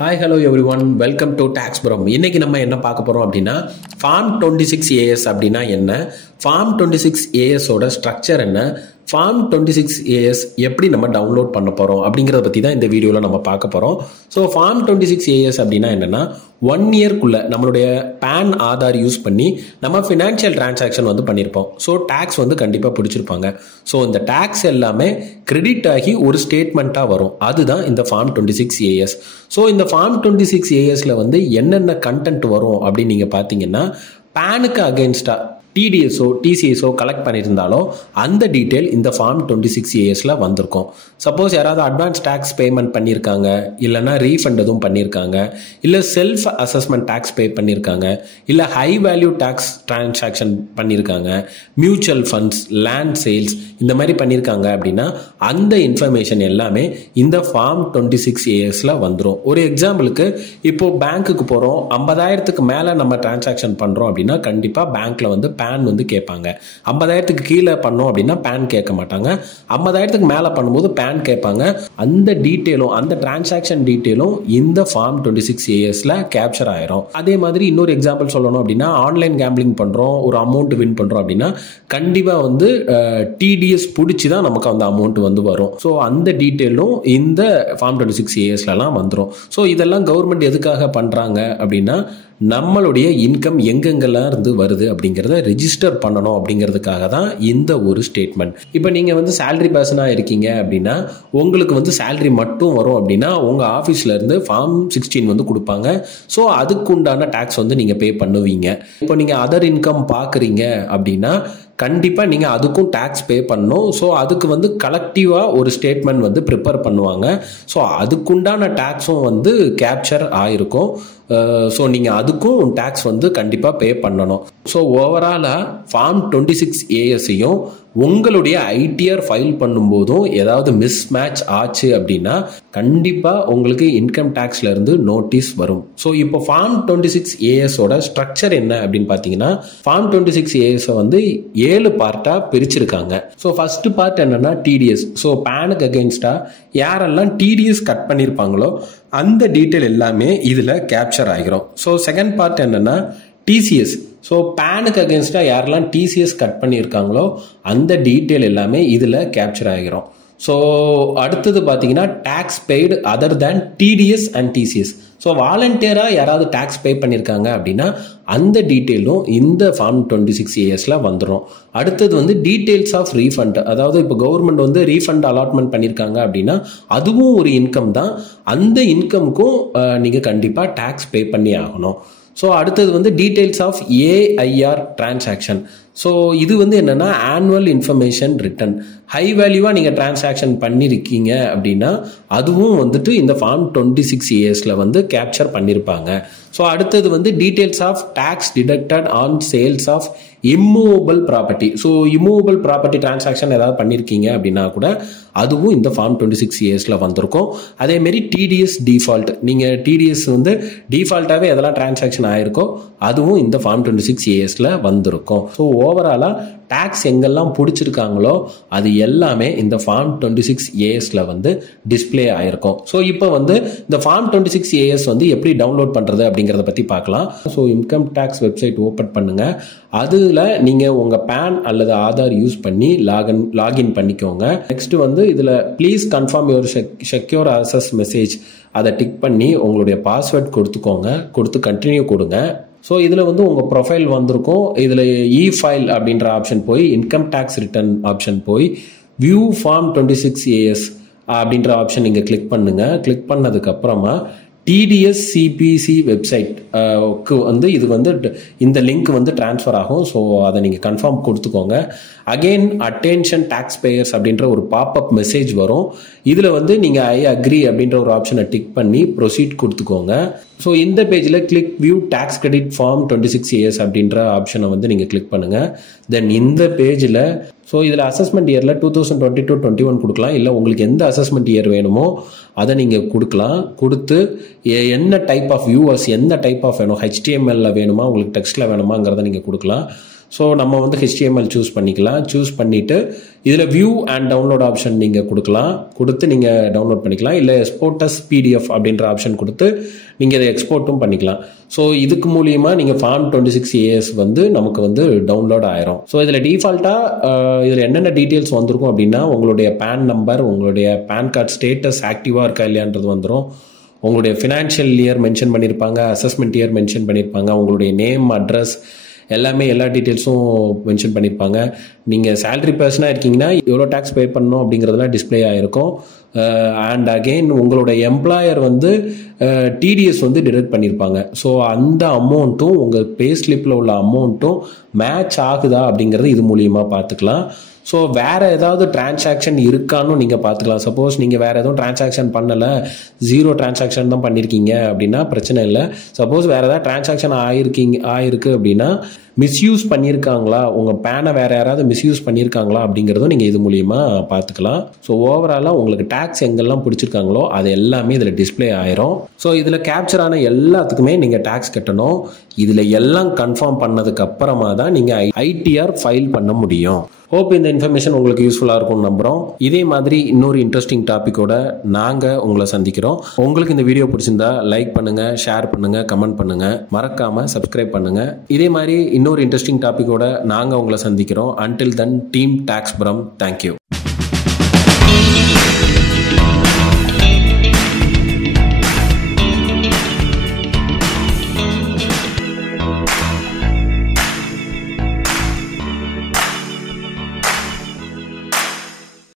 Hi hello everyone, welcome to tax pro. இன்னைக்கு நம்ம என்ன பார்க்க போகிறோம் அப்படின்னா, ஃபார்ம் 26AS அப்படின்னா என்ன, ஃபார்ம் 26ASோட ஸ்ட்ரக்சர் என்ன, ஃபார்ம் 26AS எப்படி நம்ம டவுன்லோட் பண்ண போகிறோம் அப்படிங்கிறத பற்றி தான் இந்த வீடியோவில் நம்ம பார்க்க போகிறோம். ஸோ ஃபார்ம் 26AS அப்படின்னா என்னென்னா, 1 இயர்க்குள்ளே நம்மளுடைய பேன் ஆதார் யூஸ் பண்ணி நம்ம ஃபினான்ஷியல் டிரான்சாக்ஷன் வந்து பண்ணியிருப்போம். ஸோ டேக்ஸ் வந்து கண்டிப்பாக பிடிச்சிருப்பாங்க. ஸோ இந்த டேக்ஸ் எல்லாமே கிரெடிட் ஆகி ஒரு ஸ்டேட்மெண்ட்டாக வரும். அதுதான் இந்த ஃபார்ம் 26AS. ஸோ இந்த ஃபார்ம் 26ASல வந்து என்னென்ன கண்டென்ட் வரும் அப்படின்னு நீங்கள் பார்த்தீங்கன்னா, பேனுக்கு அகெயின்ஸ்டாக டிடிஎஸோ டிசிஎஸோ கலெக்ட் பண்ணியிருந்தாலோ அந்த டீட்டெயில் இந்த ஃபார்ம் 26ASல வந்திருக்கும். சப்போஸ் யாராவது அட்வான்ஸ் டேக்ஸ் பேமெண்ட் பண்ணியிருக்காங்க, இல்லைனா ரீஃபண்ட் எதுவும் பண்ணியிருக்காங்க, இல்லை செல்ஃப் அசஸ்மெண்ட் டேக்ஸ் பே பண்ணியிருக்காங்க, இல்லை ஹை வேல்யூ டேக்ஸ் டிரான்சாக்ஷன் பண்ணியிருக்காங்க, மியூச்சுவல் ஃபண்ட்ஸ், லேண்ட் சேல்ஸ் இந்த மாதிரி பண்ணியிருக்காங்க அப்படின்னா அந்த இன்ஃபர்மேஷன் எல்லாமே இந்த ஃபார்ம் 26ASல வந்துடும். ஒரு எக்ஸாம்பிளுக்கு, இப்போ பேங்க்குக்கு போகிறோம், 50,000க்கு மேலே நம்ம டிரான்சாக்ஷன் பண்ணுறோம் அப்படின்னா கண்டிப்பாக பேங்க்கில் வந்து பேன் வந்து கேட்பாங்க. 50,000க்கு கீழே பண்ணோம் அப்படின்னா பேன் கேட்க மாட்டாங்க. 50,000க்கு மேலே பண்ணும்போது பேன் கேட்பாங்க. அந்த டீட்டெயிலும் அந்த டிரான்சாக்ஷன் டீட்டெயிலும் இந்த ஃபார்ம் 26ASல கேப்சர் ஆயிரும். அதே மாதிரி இன்னொரு எக்ஸாம்பிள் சொல்லணும் அப்படின்னா, ஆன்லைன் கேம்பிளிங் பண்ணுறோம், ஒரு அமௌண்ட் வின் பண்ணுறோம் அப்படின்னா கண்டிப்பாக வந்து டிடிஎஸ் பிடிச்சி தான் நமக்கு அந்த அமௌண்ட் வந்து வரும். ஸோ அந்த டீட்டெயிலும் இந்த ஃபார்ம் 26ASலலாம் வந்துடும். ஸோ இதெல்லாம் கவர்மெண்ட் எதுக்காக பண்ணுறாங்க அப்படின்னா, நம்மளுடைய இன்கம் எங்கெங்கெல்லாம் இருந்து வருது அப்படிங்கிறத ரெஜிஸ்டர் பண்ணணும் அப்படிங்கிறதுக்காக தான் இந்த ஒரு ஸ்டேட்மெண்ட். இப்போ நீங்கள் வந்து சேலரி பர்சனாக இருக்கீங்க அப்படின்னா உங்களுக்கு வந்து சேலரி மட்டும் வரும் அப்படின்னா உங்கள் ஆஃபீஸில் இருந்து ஃபார்ம் 16 வந்து கொடுப்பாங்க. ஸோ அதுக்கு உண்டான டேக்ஸ் வந்து நீங்கள் பே பண்ணுவீங்க. இப்போ நீங்கள் அதர் இன்கம் பார்க்குறீங்க அப்படின்னா கண்டிப்பாக நீங்கள் அதுக்கும் டேக்ஸ் பே பண்ணணும். ஸோ அதுக்கு வந்து கலெக்டிவாக ஒரு ஸ்டேட்மெண்ட் வந்து ப்ரிப்பேர் பண்ணுவாங்க. ஸோ அதுக்குண்டான டேக்ஸும் வந்து கேப்சர் ஆகிருக்கும். ஸோ நீங்கள் அதுக்கும் டேக்ஸ் வந்து கண்டிப்பாக பே பண்ணணும். ஸோ ஓவராலாக ஃபார்ம் 26ASையும் உங்களுடைய ஐடிஆர் ஃபைல் பண்ணும்போதும் ஏதாவது மிஸ் மேட்ச் ஆச்சு அப்படின்னா கண்டிப்பாக உங்களுக்கு இன்கம் டேக்ஸ்ல இருந்து நோட்டீஸ் வரும். ஸோ இப்போ ஃபார்ம் 26ASோட ஸ்ட்ரக்சர் என்ன அப்படின்னு பார்த்தீங்கன்னா, ஃபார்ம் 26AS வந்து 7 பார்ட்டாக பிரிச்சிருக்காங்க. ஸோ ஃபர்ஸ்ட் பார்ட் என்னன்னா டிடிஎஸ். ஸோ பேனுக்கு அகெயின்ஸ்டாக யாரெல்லாம் டிடிஎஸ் கட் பண்ணியிருப்பாங்களோ அந்த டீட்டெயில் எல்லாமே இதில் கேப்சர் ஆகிரும். ஸோ செகண்ட் பார்ட் என்னன்னா டிசிஎஸ். ஸோ பேனுக்கு அகெயின்ஸ்டாக யாரெல்லாம் டிசிஎஸ் கட் பண்ணியிருக்காங்களோ அந்த டீட்டெயில் எல்லாமே இதில் கேப்சர் ஆகிரும். ஸோ அடுத்தது பார்த்தீங்கன்னா tax paid other than TDS and TCS. So வாலண்டியராக யாராவது டேக்ஸ் பே பண்ணியிருக்காங்க அப்படின்னா அந்த டீட்டெயிலும் இந்த ஃபார்ம் 26ASல வந்துடும். அடுத்தது வந்து டீட்டெயில்ஸ் ஆஃப் ரீஃபண்ட். அதாவது இப்போ கவர்மெண்ட் வந்து ரீஃபண்ட் அலாட்மெண்ட் பண்ணியிருக்காங்க அப்படின்னா அதுவும் ஒரு இன்கம் தான். அந்த இன்கமுக்கும் நீங்கள் கண்டிப்பாக டேக்ஸ் பே பண்ணி ஆகணும். ஸோ அடுத்தது வந்து details of AIR transaction. So இது வந்து என்னென்னா ஆனுவல் இன்ஃபர்மேஷன் ரிட்டன். ஹை வேல்யூவாக நீங்கள் டிரான்சாக்ஷன் பண்ணியிருக்கீங்க அப்படின்னா அதுவும் வந்துட்டு இந்த ஃபார்ம் 26ASல வந்து கேப்சர் பண்ணியிருப்பாங்க. ஸோ அடுத்தது வந்து details of tax deducted on sales of immovable property. So immovable property transaction ஏதாவது பண்ணியிருக்கீங்க அப்படின்னா கூட அதுவும் இந்த ஃபார்ம் 26ASல வந்திருக்கும். அதேமாரி டிடிஎஸ் டிஃபால்ட். நீங்கள் டிடிஎஸ் வந்து டிஃபால்ட்டாகவே எதெல்லாம் டிரான்சாக்ஷன் ஆயிருக்கோ அதுவும் இந்த ஃபார்ம் 26ASல வந்திருக்கும். ஸோ ஓவராலாக டேக்ஸ் எங்கெல்லாம் பிடிச்சிருக்காங்களோ அது எல்லாமே இந்த ஃபார்ம் 26ASல வந்து டிஸ்பிளே ஆயிருக்கும். ஸோ இப்போ வந்து இந்த ஃபார்ம் 26AS வந்து எப்படி டவுன்லோட் பண்ணுறது அப்படிங்கிறத பற்றி பார்க்கலாம். So income tax website open பண்ணுங்க. அதில் நீங்கள் உங்கள் பேன் அல்லது ஆதார் யூஸ் பண்ணி லாகின் பண்ணிக்கோங்க. நெக்ஸ்ட் வந்து இதில் please confirm your secure access message அதை டிக் பண்ணி உங்களுடைய பாஸ்வேர்ட் கொடுத்துக்கோங்க. கொடுத்து கண்டினியூ கொடுங்க. ஸோ இதில் வந்து உங்கள் ப்ரொஃபைல் வந்திருக்கும். இதில் இ ஃபைல் அப்படின்ற ஆப்ஷன் போய் இன்கம் டேக்ஸ் ரிட்டர்ன் ஆப்ஷன் போய் வியூ ஃபார்ம் 26AS அப்படின்ற ஆப்ஷன் நீங்கள் கிளிக் பண்ணுங்கள். கிளிக் பண்ணதுக்கப்புறமா டிடிஎஸ் சிபிசி வெப்சைட்க்கு வந்து இது வந்து இந்த லிங்க் வந்து டிரான்ஸ்ஃபர் ஆகும். ஸோ அதை நீங்கள் கன்ஃபார்ம் கொடுத்துக்கோங்க. அகெயின் அட்டென்ஷன் டேக்ஸ் பேயர்ஸ் அப்படின்ற ஒரு பாப்அப் மெசேஜ் வரும். இதில் வந்து நீங்கள் ஐ அக்ரி அப்படின்ற ஒரு ஆப்ஷனை டிக் பண்ணி ப்ரொசீட் கொடுத்துக்கோங்க. ஸோ இந்த பேஜில் click view tax credit form 26AS அப்படின்ற ஆப்ஷனை வந்து நீங்கள் கிளிக் பண்ணுங்கள். தென் இந்த பேஜில் ஸோ இதில் அசஸ்மெண்ட் இயரில் 2022-21 கொடுக்கலாம். இல்லை உங்களுக்கு எந்த அசஸ்மெண்ட் இயர் வேணுமோ அதை நீங்கள் கொடுக்கலாம். கொடுத்து என்ன டைப் ஆஃப் வியூவர்ஸ், எந்த டைப் ஆஃப் வேணும், HTML வேணுமா உங்களுக்கு டெக்ஸ்ட்டில் வேணுமாங்கிறத நீங்கள் கொடுக்கலாம். ஸோ நம்ம வந்து HTML சூஸ் பண்ணிக்கலாம். சூஸ் பண்ணிவிட்டு இதில் வியூ அண்ட் டவுன்லோட் ஆப்ஷன் நீங்கள் கொடுத்து நீங்கள் டவுன்லோட் பண்ணிக்கலாம். இல்லை எக்ஸ்போர்ட்டஸ் PDF அப்படின்ற ஆப்ஷன் கொடுத்து நீங்கள் இதை எக்ஸ்போர்ட்டும் பண்ணிக்கலாம். ஸோ இதுக்கு மூலியமாக நீங்கள் ஃபார்ம் 26 AS வந்து நமக்கு வந்து டவுன்லோட் ஆயிரும். ஸோ இதில் டிஃபால்ட்டாக இதில் என்னென்ன டீட்டெயில்ஸ் வந்திருக்கும் அப்படின்னா, உங்களுடைய பேன் நம்பர், உங்களுடைய பேன் கார்டு ஸ்டேட்டஸ் ஆக்டிவாக இருக்கா இல்லையான்றது வந்துடும். உங்களுடைய ஃபினான்ஷியல் இயர் மென்ஷன் பண்ணியிருப்பாங்க, அசஸ்மெண்ட் இயர் மென்ஷன் பண்ணியிருப்பாங்க, உங்களுடைய நேம், அட்ரஸ் எல்லாமே எல்லா டீட்டெயில்ஸும் மென்ஷன் பண்ணியிருப்பாங்க. நீங்கள் சேலரி பர்சனாக இருக்கீங்கன்னா எவ்வளோ டேக்ஸ் பே பண்ணணும் அப்படிங்கிறதுலாம் டிஸ்பிளே ஆகிருக்கும். அண்ட் அகெயின் உங்களோட எம்ப்ளாயர் வந்து TDS வந்து டிடக்ட் பண்ணியிருப்பாங்க. ஸோ அந்த அமௌண்ட்டும் உங்கள் பே ஸ்லிப்பில் உள்ள அமௌண்ட்டும் மேட்ச் ஆகுதா அப்படிங்கிறது இது மூலியமாக பார்த்துக்கலாம். ஸோ வேறு ஏதாவது டிரான்சாக்ஷன் இருக்கான்னு நீங்கள் பார்த்துக்கலாம். சப்போஸ் நீங்கள் வேறு எதுவும் டிரான்சாக்ஷன் பண்ணலை, 0 டிரான்சாக்ஷன் தான் பண்ணியிருக்கீங்க அப்படின்னா பிரச்சனை இல்லை. சப்போஸ் வேறு ஏதாவது டிரான்சாக்ஷன் ஆயிருக்கு அப்படின்னா மிஸ்யூஸ் பண்ணியிருக்காங்களா, உங்கள் பேனை வேறு யாராவது மிஸ்யூஸ் பண்ணியிருக்காங்களா அப்படிங்கிறதும் நீங்கள் இது மூலியமாக பார்த்துக்கலாம். ஸோ ஓவராலாக உங்களுக்கு டேக்ஸ் எங்கெல்லாம் பிடிச்சிருக்காங்களோ அது எல்லாமே இதில் டிஸ்பிளே ஆயிரும். ஸோ இதில் கேப்சர் ஆன எல்லாத்துக்குமே நீங்கள் டேக்ஸ் கட்டணும். இதில் எல்லாம் கன்ஃபார்ம் பண்ணதுக்கு அப்புறமா தான் நீங்கள் ITR ஃபைல் பண்ண முடியும். ஹோப் இந்த இன்ஃபர்மேஷன் உங்களுக்கு யூஸ்ஃபுல்லாக இருக்கும்னு நம்புகிறோம். இதே மாதிரி இன்னொரு இன்ட்ரெஸ்டிங் டாப்பிக்கோட நாங்கள் உங்களை சந்திக்கிறோம். உங்களுக்கு இந்த வீடியோ பிடிச்சிருந்தா லைக் பண்ணுங்கள், ஷேர் பண்ணுங்கள், கமெண்ட் பண்ணுங்கள், மறக்காமல் சப்ஸ்கிரைப் பண்ணுங்கள். இதே மாதிரி இன்னொரு இன்ட்ரெஸ்டிங் டாப்பிக்கோட நாங்கள் உங்களை சந்திக்கிறோம். Until then, Team Tax Brum, thank you.